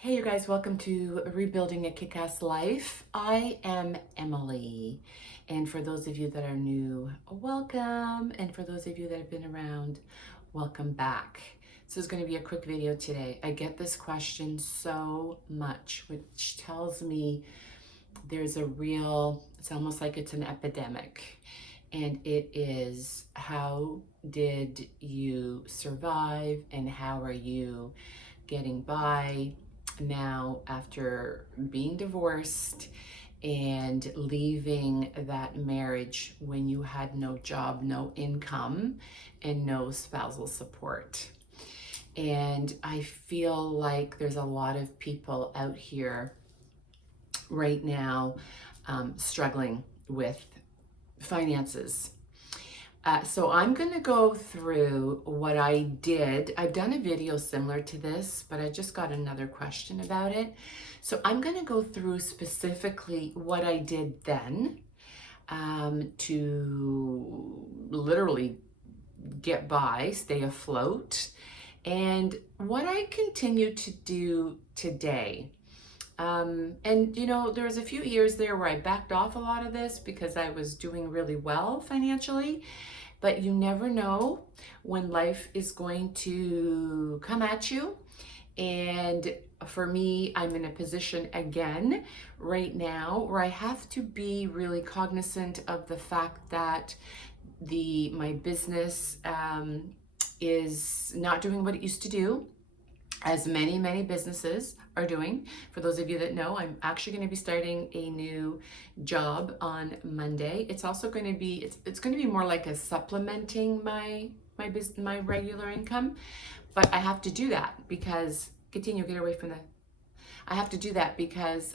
Hey, you guys, welcome to Rebuilding a Kick-Ass Life. I am Emily, and for those of you that are new, welcome, and for those of you that have been around, welcome back. This is going to be a quick video today. I get this question so much, which tells me there's it's almost like it's an epidemic, and it is, how did you survive, and how are you getting by now after being divorced and leaving that marriage when you had no job, no income, and no spousal support. And I feel like there's a lot of people out here right now struggling with finances. So I'm going to go through what I did. I've done a video similar to this, but I just got another question about it. So I'm going to go through specifically what I did then to literally get by, stay afloat, and what I continue to do today. And you know, there was a few years there where I backed off a lot of this because I was doing really well financially. But you never know when life is going to come at you. And for me, I'm in a position again right now where I have to be really cognizant of the fact that my business is not doing what it used to do, as many businesses are doing. For those of you that know, I'm actually going to be starting a new job on Monday. It's also going to be it's going to be more like a supplementing my regular income, but I have to do that because get away from the I have to do that because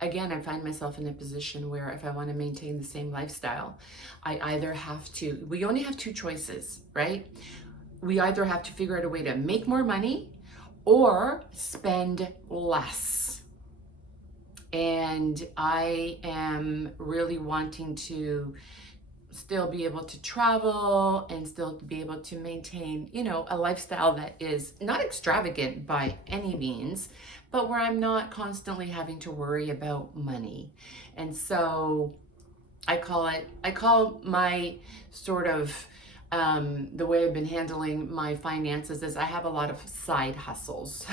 again, I find myself in a position where if I want to maintain the same lifestyle, I either have to, we only have two choices, right? We either have to figure out a way to make more money or spend less. And I am really wanting to still be able to travel and still be able to maintain, you know, a lifestyle that is not extravagant by any means, but where I'm not constantly having to worry about money. And so I call my sort of the way I've been handling my finances is I have a lot of side hustles.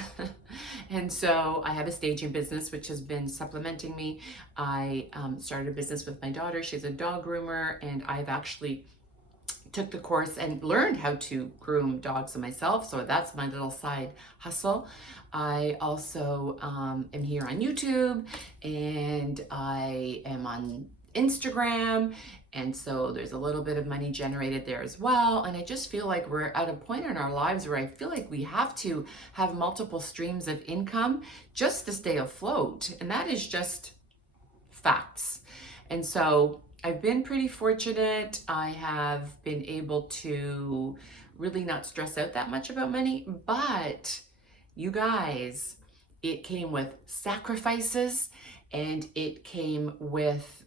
And so I have a staging business, which has been supplementing me. I started a business with my daughter. She's a dog groomer, and I've actually took the course and learned how to groom dogs myself. So that's my little side hustle. I also am here on YouTube, and I am on Instagram, and so there's a little bit of money generated there as well. And I just feel like we're at a point in our lives where I feel like we have to have multiple streams of income just to stay afloat, and that is just facts. And so I've been pretty fortunate. I have been able to really not stress out that much about money, but you guys, it came with sacrifices, and it came with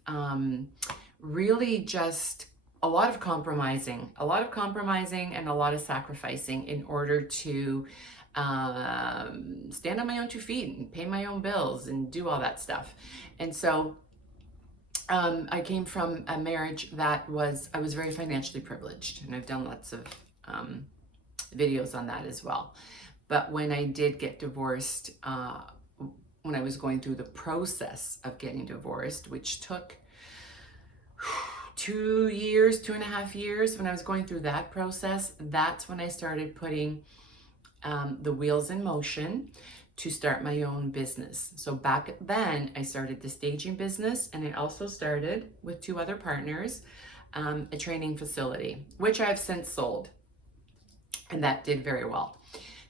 really just a lot of compromising and a lot of sacrificing in order to stand on my own two feet and pay my own bills and do all that stuff. And so I came from a marriage that I was very financially privileged, and I've done lots of videos on that as well. But when I did get divorced, when I was going through the process of getting divorced, which took 2.5 years, when I was going through that process, that's when I started putting the wheels in motion to start my own business. So back then, I started the staging business, and I also started with two other partners, a training facility, which I've since sold, and that did very well.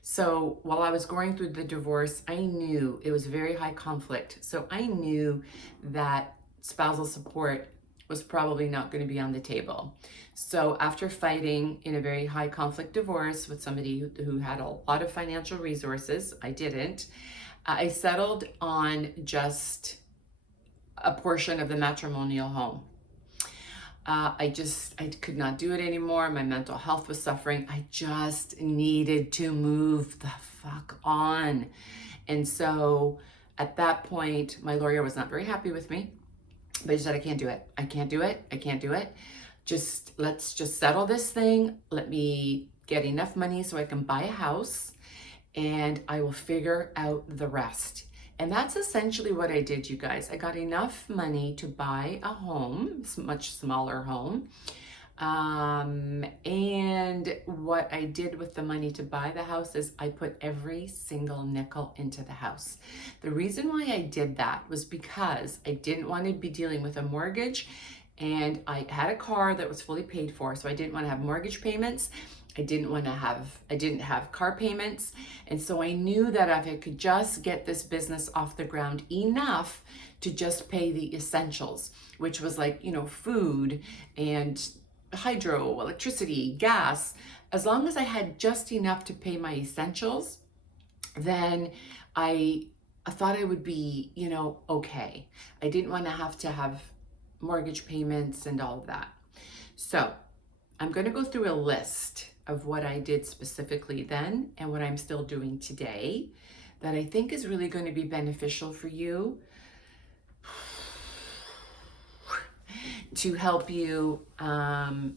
So while I was going through the divorce, I knew it was very high conflict. So I knew that spousal support was probably not going to be on the table. So after fighting in a very high conflict divorce with somebody who had a lot of financial resources, I didn't, I settled on just a portion of the matrimonial home. I could not do it anymore. My mental health was suffering. I just needed to move the fuck on. And so at that point, my lawyer was not very happy with me, but he said, I can't do it. I can't do it. I can't do it. Let's just settle this thing. Let me get enough money so I can buy a house, and I will figure out the rest. And that's essentially what I did, you guys. I got enough money to buy a home, a much smaller home. And what I did with the money to buy the house is I put every single nickel into the house. The reason why I did that was because I didn't want to be dealing with a mortgage, and I had a car that was fully paid for, so I didn't want to have mortgage payments. I didn't have car payments. And so I knew that if I could just get this business off the ground enough to just pay the essentials, which was like, food and hydro, electricity, gas, as long as I had just enough to pay my essentials, then I thought I would be, okay. I didn't want to have mortgage payments and all of that. So I'm going to go through a list of what I did specifically then and what I'm still doing today that I think is really going to be beneficial for you to help you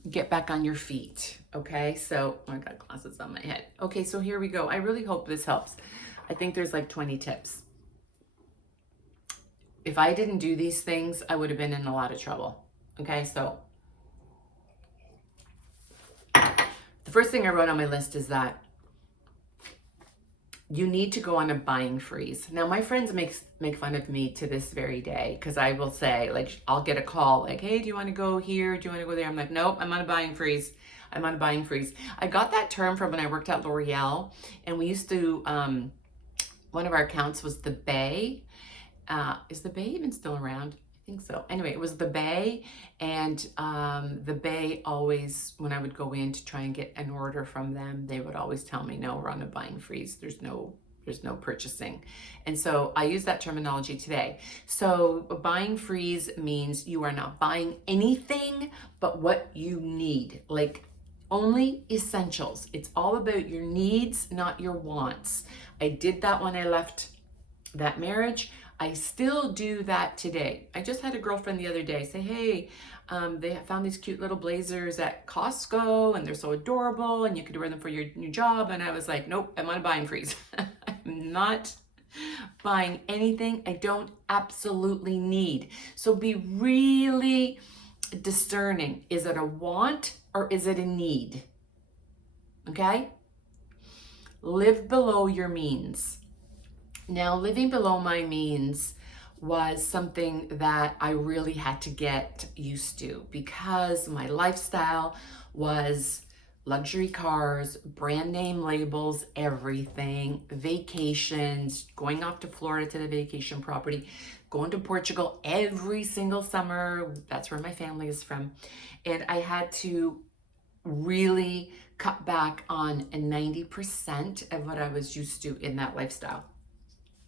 get back on your feet. Okay, so I got glasses on my head. Okay, so here we go. I really hope this helps. I think there's like 20 tips. If I didn't do these things, I would have been in a lot of trouble. Okay, so the first thing I wrote on my list is that you need to go on a buying freeze. Now, my friends make fun of me to this very day, because I will say, like, I'll get a call like, hey, do you want to go here? Do you want to go there? I'm like, nope, I'm on a buying freeze. I'm on a buying freeze. I got that term from when I worked at L'Oreal, and we used to, one of our accounts was the Bay. Is the Bay even still around? I think so. Anyway, it was the Bay, and the Bay always, when I would go in to try and get an order from them, they would always tell me, no, we're on a buying freeze. There's no purchasing. And so I use that terminology today. So a buying freeze means you are not buying anything but what you need, like only essentials. It's all about your needs, not your wants. I did that when I left that marriage. I still do that today. I just had a girlfriend the other day say, hey, they found these cute little blazers at Costco and they're so adorable and you could wear them for your new job. And I was like, nope, I'm on a buying freeze. I'm not buying anything I don't absolutely need. So be really discerning. Is it a want or is it a need? Okay? Live below your means. Now, living below my means was something that I really had to get used to, because my lifestyle was luxury cars, brand name labels, everything, vacations, going off to Florida to the vacation property, going to Portugal every single summer. That's where my family is from. And I had to really cut back on 90% of what I was used to in that lifestyle.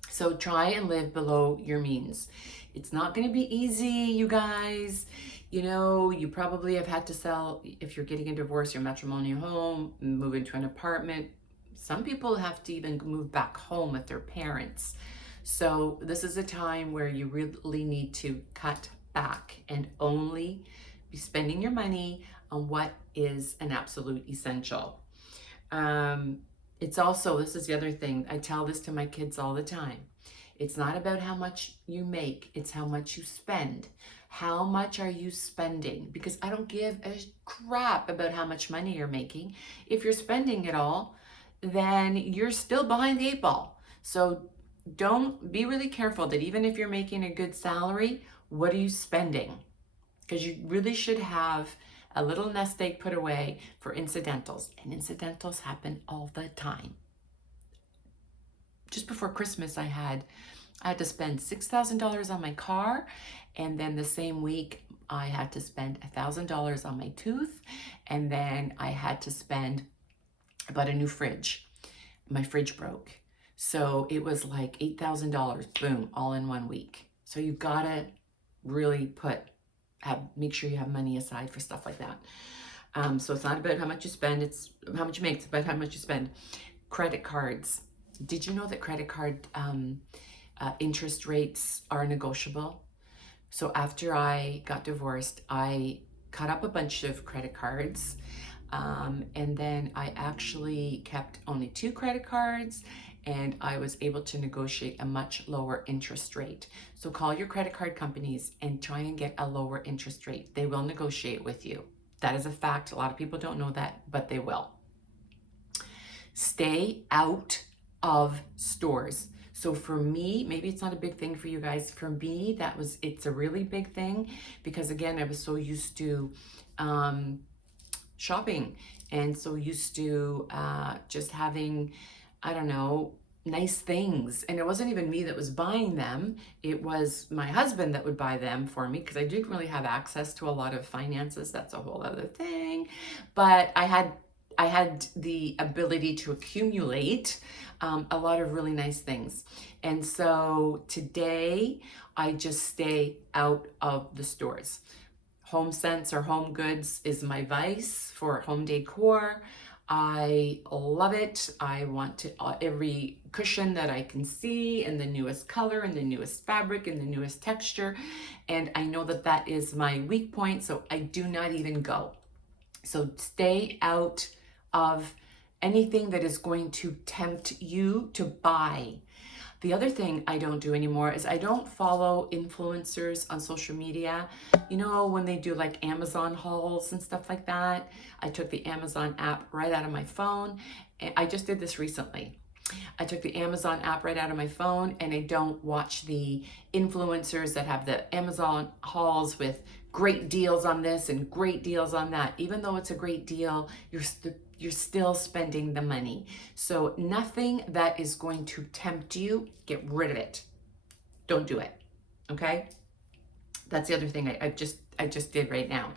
So try and live below your means. It's not going to be easy, you guys. You probably have had to sell, if you're getting a divorce, your matrimonial home, move into an apartment. Some people have to even move back home with their parents. So this is a time where you really need to cut back and only be spending your money on what is an absolute essential. It's also, this is the other thing, I tell this to my kids all the time. It's not about how much you make, it's how much you spend. How much are you spending? Because I don't give a crap about how much money you're making. If you're spending it all, then you're still behind the eight ball. So be really careful that even if you're making a good salary, what are you spending? Because you really should have a little nest egg put away for incidentals. And incidentals happen all the time. Just before Christmas, I had to spend $6,000 on my car. And then the same week, I had to spend $1,000 on my tooth. And then I had to spend about a new fridge. My fridge broke. So it was like $8,000, boom, all in 1 week. So you've got to really put make sure you have money aside for stuff like that. So it's not about how much you spend, it's how much you make, it's about how much you spend. Credit cards. Did you know that credit card interest rates are negotiable? So after I got divorced, I cut up a bunch of credit cards, and then I actually kept only 2 credit cards, and I was able to negotiate a much lower interest rate. So call your credit card companies and try and get a lower interest rate. They will negotiate with you. That is a fact. A lot of people don't know that, but they will. Stay out of stores. So for me, maybe it's not a big thing for you guys. For me, it's a really big thing, because again, I was so used to shopping, and so used to just having, I don't know, nice things. And it wasn't even me that was buying them. It was my husband that would buy them for me, because I didn't really have access to a lot of finances. That's a whole other thing. But I had the ability to accumulate a lot of really nice things. And so today I just stay out of the stores. HomeSense or Home Goods is my vice for home decor. I love it. I want to every cushion that I can see in the newest color and the newest fabric and the newest texture. And I know that that is my weak point, so I do not even go. So stay out of anything that is going to tempt you to buy. The other thing I don't do anymore is I don't follow influencers on social media. You know, when they do like Amazon hauls and stuff like that, I took the Amazon app right out of my phone. I just did this recently. I took the Amazon app right out of my phone, and I don't watch the influencers that have the Amazon hauls with great deals on this and great deals on that. Even though it's a great deal, you're still spending the money. So nothing that is going to tempt you, get rid of it. Don't do it, okay? That's the other thing I just did right now.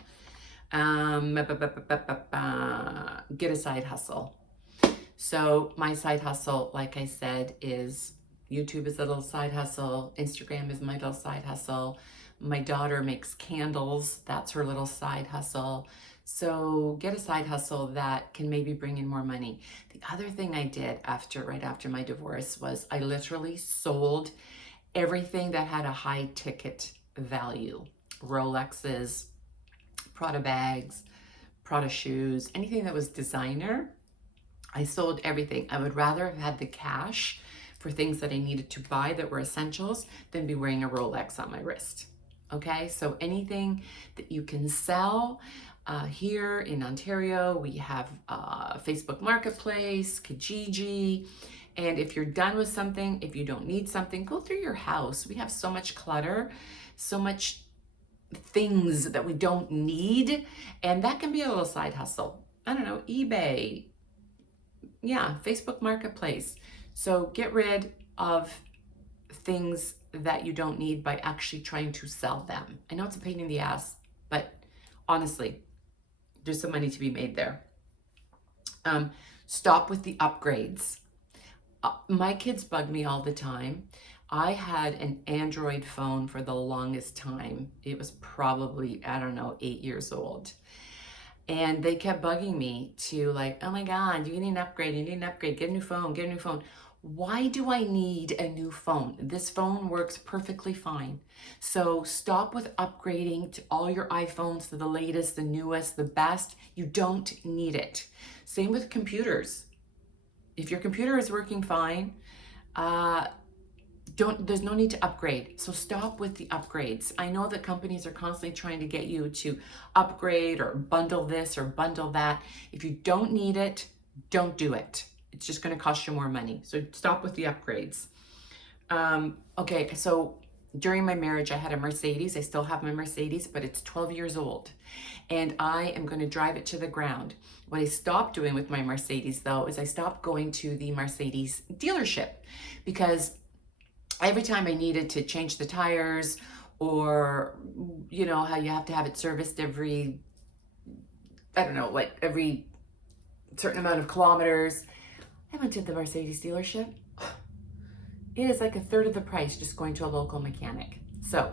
Get a side hustle. So my side hustle, like I said, is YouTube is a little side hustle. Instagram is my little side hustle. My daughter makes candles. That's her little side hustle. So get a side hustle that can maybe bring in more money. The other thing I did right after my divorce was I literally sold everything that had a high ticket value. Rolexes, Prada bags, Prada shoes, anything that was designer. I sold everything. I would rather have had the cash for things that I needed to buy that were essentials than be wearing a Rolex on my wrist. Okay, so anything that you can sell. Here in Ontario, we have Facebook Marketplace, Kijiji, and if you're done with something, if you don't need something, go through your house. We have so much clutter, so much things that we don't need, and that can be a little side hustle. I don't know, eBay, yeah, Facebook Marketplace. So get rid of things that you don't need by actually trying to sell them. I know it's a pain in the ass, but honestly, there's some money to be made there. Stop with the upgrades. My kids bug me all the time. I had an Android phone for the longest time. It was probably, I don't know, 8 years old. And they kept bugging me to like, oh my God, you need an upgrade, you need an upgrade, get a new phone, get a new phone. Why do I need a new phone? This phone works perfectly fine. So stop with upgrading to all your iPhones to the latest, the newest, the best. You don't need it. Same with computers. If your computer is working fine, there's no need to upgrade. So stop with the upgrades. I know that companies are constantly trying to get you to upgrade or bundle this or bundle that. If you don't need it, don't do it. It's just going to cost you more money. So stop with the upgrades. Okay, so during my marriage, I had a Mercedes. I still have my Mercedes, but it's 12 years old. And I am going to drive it to the ground. What I stopped doing with my Mercedes, though, is I stopped going to the Mercedes dealership, because every time I needed to change the tires, or, you know, how you have to have it serviced every, I don't know, like every certain amount of kilometers, I went to the Mercedes dealership. It is like a third of the price just going to a local mechanic. So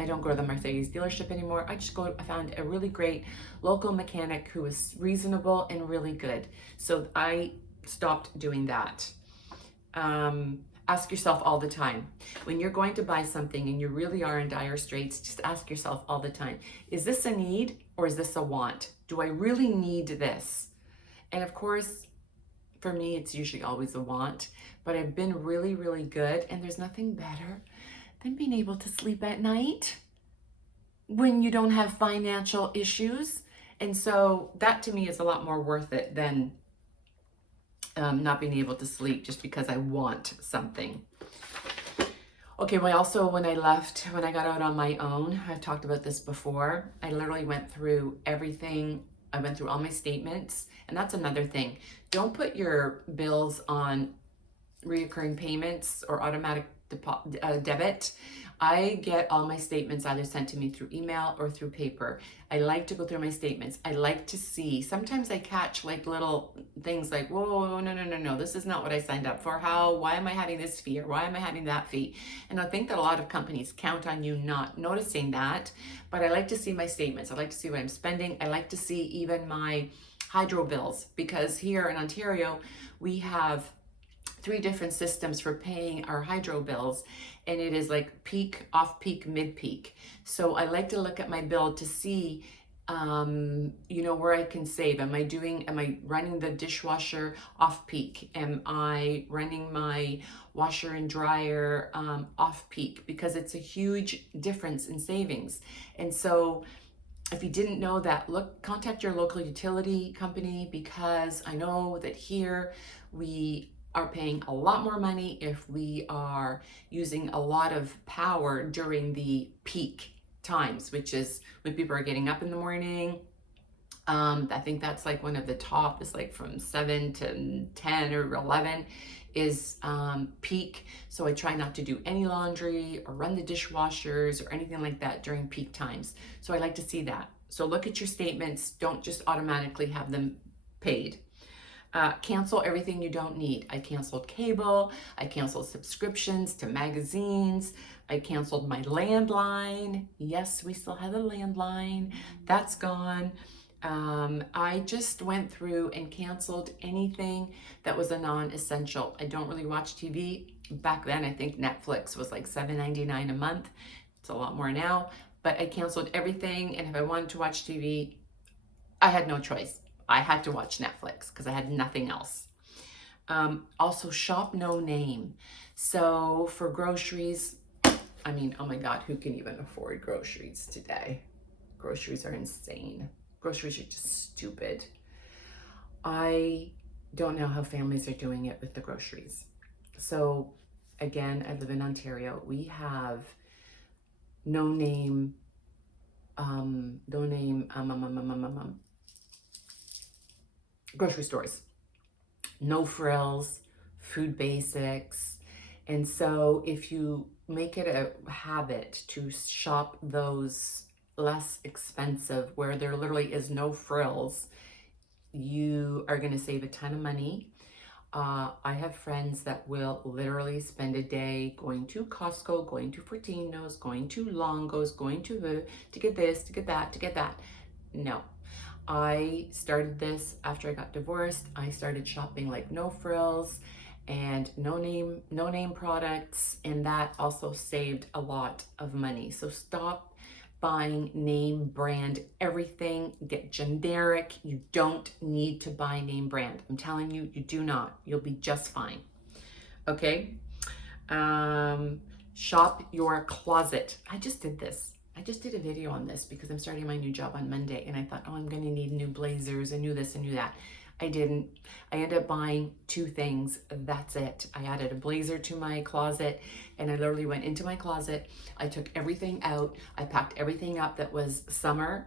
I don't go to the Mercedes dealership anymore. I found a really great local mechanic who was reasonable and really good. So I stopped doing that. Ask yourself all the time, when you're going to buy something and you really are in dire straits, just ask yourself all the time, is this a need or is this a want? Do I really need this? And of course, for me, it's usually always a want, but I've been really, really good. And there's nothing better than being able to sleep at night when you don't have financial issues. And so that to me is a lot more worth it than not being able to sleep just because I want something. Okay, well, also when I got out on my own, I've talked about this before, I literally went through everything. I went through all my statements, and that's another thing. Don't put your bills on reoccurring payments or automatic debit. I get all my statements either sent to me through email or through paper. I like to go through my statements. I like to see. Sometimes I catch like little things like, whoa, no, this is not what I signed up for. Why am I having this fee or why am I having that fee? And I think that a lot of companies count on you not noticing that, but I like to see my statements. I like to see what I'm spending. I like to see even my hydro bills, because here in Ontario, we have 3 different systems for paying our hydro bills, and it is like peak, off-peak, mid-peak. So I like to look at my bill to see, where I can save. Am I running the dishwasher off-peak? Am I running my washer and dryer off-peak? Because it's a huge difference in savings. And so if you didn't know that, contact your local utility company, because I know that here we are paying a lot more money if we are using a lot of power during the peak times, which is when people are getting up in the morning. I think that's like one of the top, is like from 7 to 10 or 11 is peak. So I try not to do any laundry or run the dishwashers or anything like that during peak times. So I like to see that. So look at your statements. Don't just automatically have them paid. Cancel everything you don't need. I canceled cable. I canceled subscriptions to magazines. I canceled my landline. Yes, we still have a landline. That's gone. I just went through and canceled anything that was a non-essential. I don't really watch TV. Back then, I think Netflix was like $7.99 a month. It's a lot more now. But I canceled everything, and if I wanted to watch TV, I had no choice. I had to watch Netflix because I had nothing else. Also, shop no name. So for groceries, I mean, oh my God, who can even afford groceries today? Groceries are insane. Groceries are just stupid. I don't know how families are doing it with the groceries. So again, I live in Ontario. We have no name grocery stores, no frills, food basics. And so if you make it a habit to shop those less expensive, where there literally is no frills, you are going to save a ton of money. I have friends that will literally spend a day going to Costco, going to Fortino's, going to Longo's, going to get this, to get that, to get that. No. I started this after I got divorced. I started shopping like no frills and no name products, and that also saved a lot of money. So stop buying name brand everything. Get generic. You don't need to buy name brand. I'm telling you, you do not. You'll be just fine. Okay. Shop your closet. I just did this. I just did a video on this because I'm starting my new job on Monday, and I thought, oh, I'm going to need new blazers and new this and new that. I didn't. I ended up buying 2 things. That's it. I added a blazer to my closet, and I literally went into my closet. I took everything out. I packed everything up that was summer,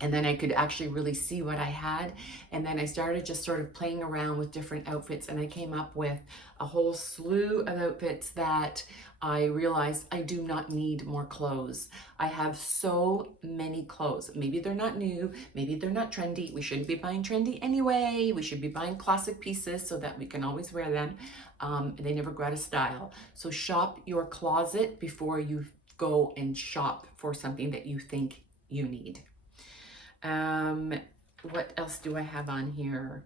and then I could actually really see what I had. And then I started just sort of playing around with different outfits, and I came up with a whole slew of outfits that I realized I do not need more clothes. I have so many clothes. Maybe they're not new, maybe they're not trendy. We shouldn't be buying trendy anyway. We should be buying classic pieces so that we can always wear them. They never go out of style. So shop your closet before you go and shop for something that you think you need. What else do I have on here?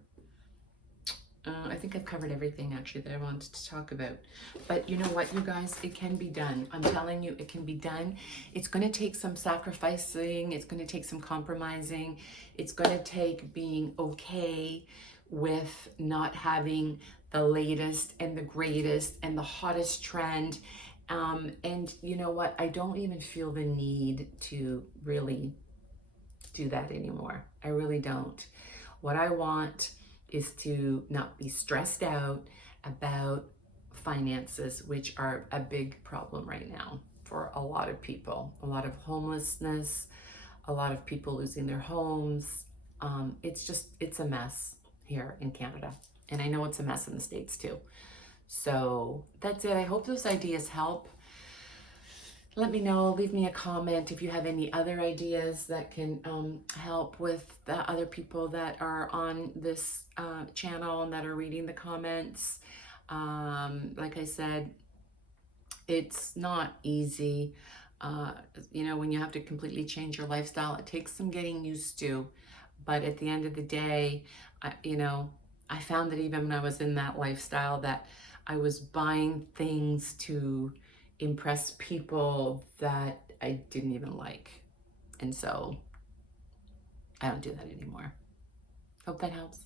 I think I've covered everything actually that I wanted to talk about. But you know what, you guys, it can be done. I'm telling you, it can be done. It's going to take some sacrificing. It's going to take some compromising. It's going to take being okay with not having the latest and the greatest and the hottest trend. And you know what? I don't even feel the need to really do that anymore. I really don't. What I want is to not be stressed out about finances, which are a big problem right now for a lot of people. A lot of homelessness, a lot of people losing their homes. It's a mess here in Canada. And I know it's a mess in the States too. So that's it. I hope those ideas help. Let me know, leave me a comment if you have any other ideas that can help with the other people that are on this channel and that are reading the comments. Like I said, it's not easy. You know, when you have to completely change your lifestyle, it takes some getting used to. But at the end of the day, I found that even when I was in that lifestyle, that I was buying things to impress people that I didn't even like. And so I don't do that anymore. Hope that helps.